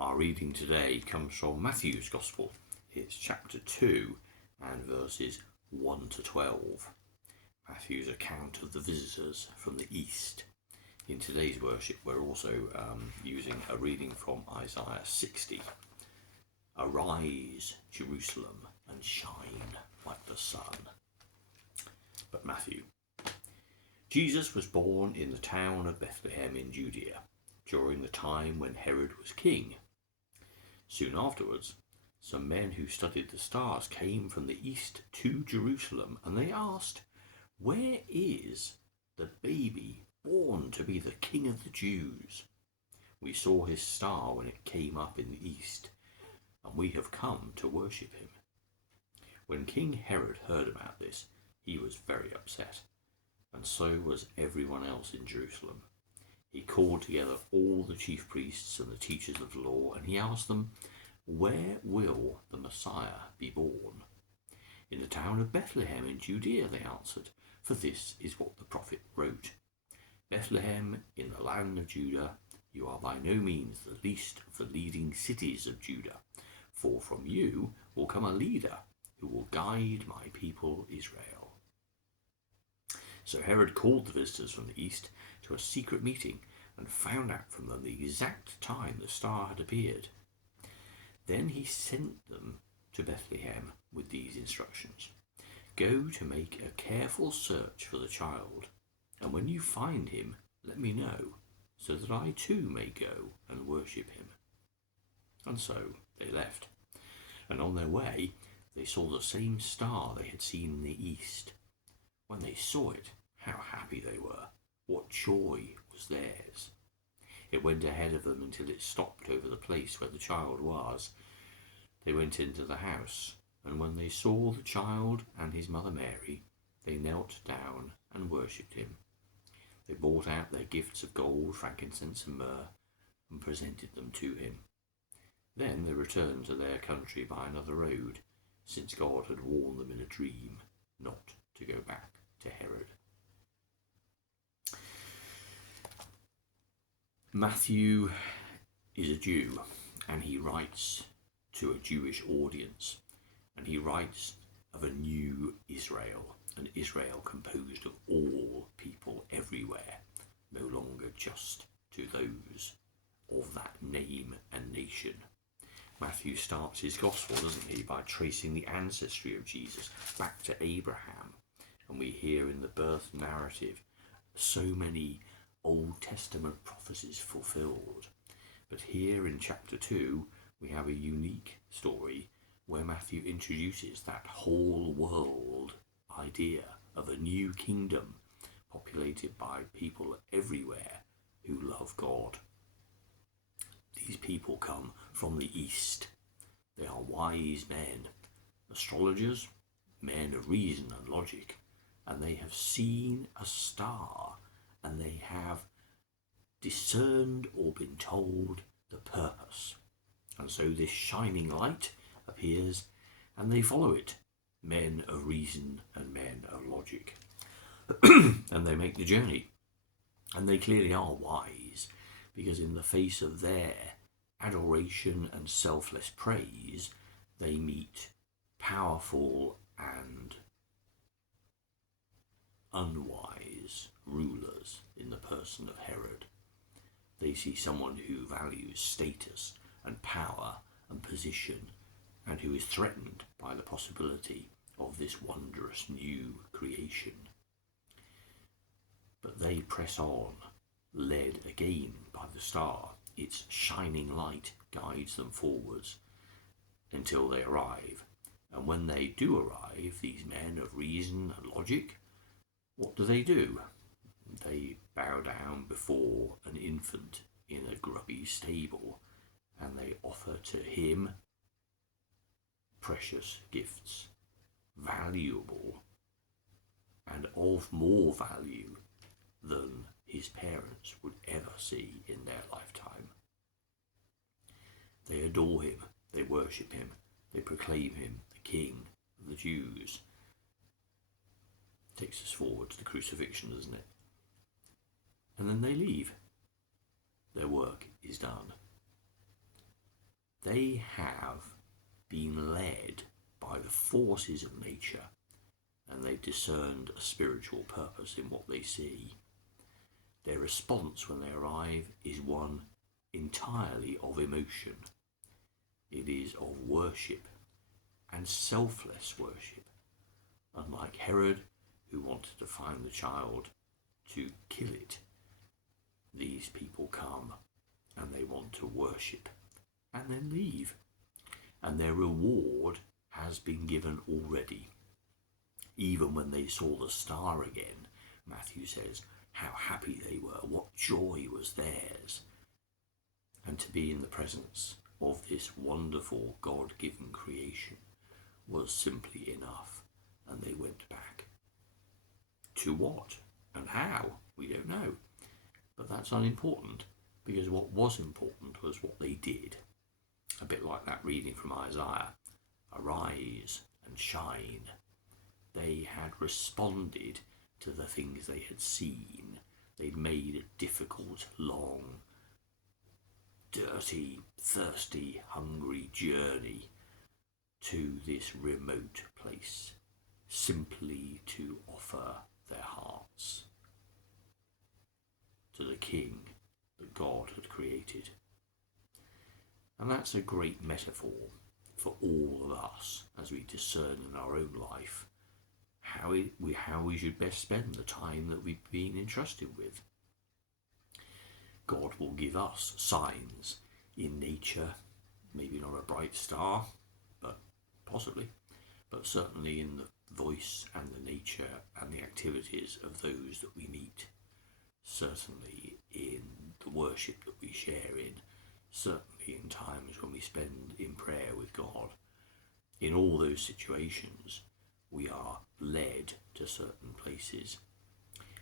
Our reading today comes from Matthew's Gospel. It's chapter 2 and verses 1 to 12. Matthew's account of the visitors from the east. In today's worship, we're also using a reading from Isaiah 60. Arise, Jerusalem, and shine like the sun. But Matthew. Jesus was born in the town of Bethlehem in Judea, during the time when Herod was king. Soon afterwards, some men who studied the stars came from the east to Jerusalem, and they asked, "Where is the baby born to be the King of the Jews? We saw his star when it came up in the east, and we have come to worship him." When King Herod heard about this, he was very upset, and so was everyone else in Jerusalem. He called together all the chief priests and the teachers of the law, and he asked them, "Where will the Messiah be born?" "In the town of Bethlehem in Judea," they answered, "for this is what the prophet wrote. Bethlehem in the land of Judah, you are by no means the least of the leading cities of Judah, for from you will come a leader who will guide my people Israel." So Herod called the visitors from the east to a secret meeting and found out from them the exact time the star had appeared. Then he sent them to Bethlehem with these instructions: "Go to make a careful search for the child, and when you find him, let me know, so that I too may go and worship him." And so they left, and on their way they saw the same star they had seen in the east. When they saw it, how happy they were! What joy was theirs! It went ahead of them until it stopped over the place where the child was. They went into the house, and when they saw the child and his mother Mary, they knelt down and worshipped him. They brought out their gifts of gold, frankincense, and myrrh, and presented them to him. Then they returned to their country by another road, since God had warned them in a dream not to go back to Herod. Matthew is a Jew, and he writes to a Jewish audience, and he writes of a new Israel, an Israel composed of all people everywhere, no longer just to those of that name and nation. Matthew starts his gospel, doesn't he, by tracing the ancestry of Jesus back to Abraham, and we hear in the birth narrative so many Old Testament prophecies fulfilled. But here in chapter 2, we have a unique story where Matthew introduces that whole world idea of a new kingdom populated by people everywhere who love God. These people come from the east. They are wise men, astrologers, men of reason and logic, and they have seen a star, and they have discerned or been told the purpose. And so this shining light appears, and they follow it, men of reason and men of logic. And they make the journey. And they clearly are wise, because in the face of their adoration and selfless praise, they meet powerful and unwise rulers in the person of Herod. They see someone who values status and power and position, and who is threatened by the possibility of this wondrous new creation. But they press on, led again by the star. Its shining light guides them forwards until they arrive. And when they do arrive, these men of reason and logic, what do? They bow down before an infant in a grubby stable, and they offer to him precious gifts, valuable and of more value than his parents would ever see in their lifetime. They adore him, they worship him, they proclaim him the King of the Jews. Takes us forward to the crucifixion, doesn't it? And then they leave. Their work is done. They have been led by the forces of nature, and they've discerned a spiritual purpose in what they see. Their response when they arrive is one entirely of emotion. It is of worship, and selfless worship. Unlike Herod, who wanted to find the child to kill it, these people come and they want to worship and then leave. And their reward has been given already. Even when they saw the star again, Matthew says, how happy they were, what joy was theirs. And to be in the presence of this wonderful God-given creation was simply enough, and they went back. To what and how, we don't know. But that's unimportant, because what was important was what they did. A bit like that reading from Isaiah, arise and shine. They had responded to the things they had seen. They'd made a difficult, long, dirty, thirsty, hungry journey to this remote place, simply to offer their hearts to the King that God had created. And that's a great metaphor for all of us as we discern in our own life how we should best spend the time that we've been entrusted with. God will give us signs in nature, maybe not a bright star, but possibly, but certainly in the voice and the nature and the activities of those that we meet, certainly in the worship that we share in, certainly in times when we spend in prayer with God. In all those situations, we are led to certain places.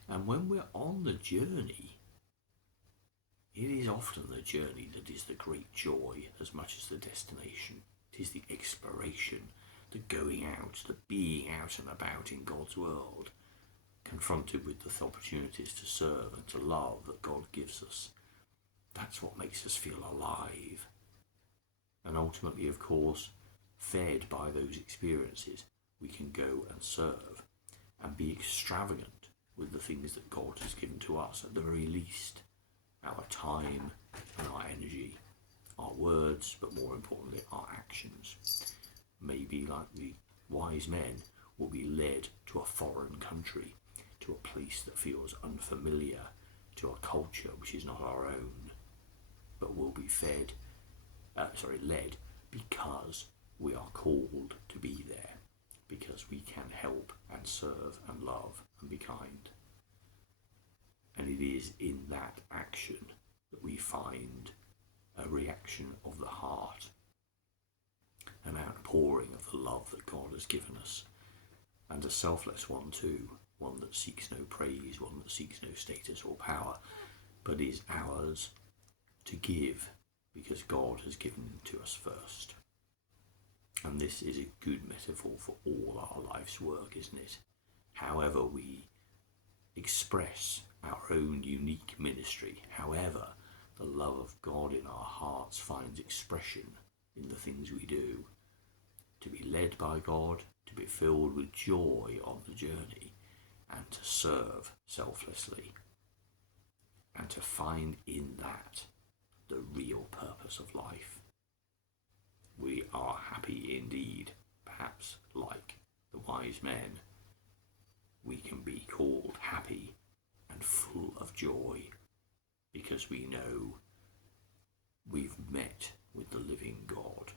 And when we're on the journey, it is often the journey that is the great joy as much as the destination. It is the exploration, the going out, the being out and about in God's world, confronted with the opportunities to serve and to love that God gives us. That's what makes us feel alive. And ultimately, of course, fed by those experiences, we can go and serve and be extravagant with the things that God has given to us, at the very least, our time and our energy, our words, but more importantly, our actions. Maybe, like the wise men, will be led to a foreign country, to a place that feels unfamiliar, to a culture which is not our own, but will be led because we are called to be there, because we can help and serve and love and be kind. And it is in that action that we find a reaction of the heart, an outpouring of the love that God has given us, and a selfless one too, one that seeks no praise, one that seeks no status or power, but is ours to give because God has given to us first. And this is a good metaphor for all our life's work, isn't it? However we express our own unique ministry, however the love of God in our hearts finds expression in the things we do, to be led by God, to be filled with joy on the journey, and to serve selflessly, and to find in that the real purpose of life. We are happy indeed, perhaps like the wise men. We can be called happy and full of joy because we know we've met with the living God.